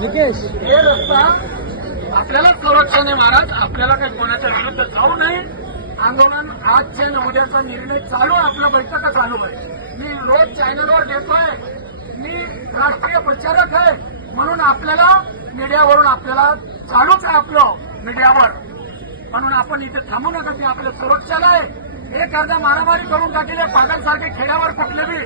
हे रस्ता आपल्याला संरक्षण आहे महाराज. आपल्याला काही कोणाच्या विरुद्ध जाऊ नये. आंदोलन आजच्या आणि उद्याचा निर्णय चालू आहे. आपल्या बैठका चालू आहे. मी रोज चॅनलवर देतोय. मी राष्ट्रीय प्रचारक आहे म्हणून आपल्याला मीडियावरून आपल्याला चालूच आहे आपलं मीडियावर. म्हणून आपण इथे थांबू नका. ते आपल्या सुरक्षाला आहे. एक अर्धा मारामारी करून टाकले पागलसारखे खेड्यावर कुठले बी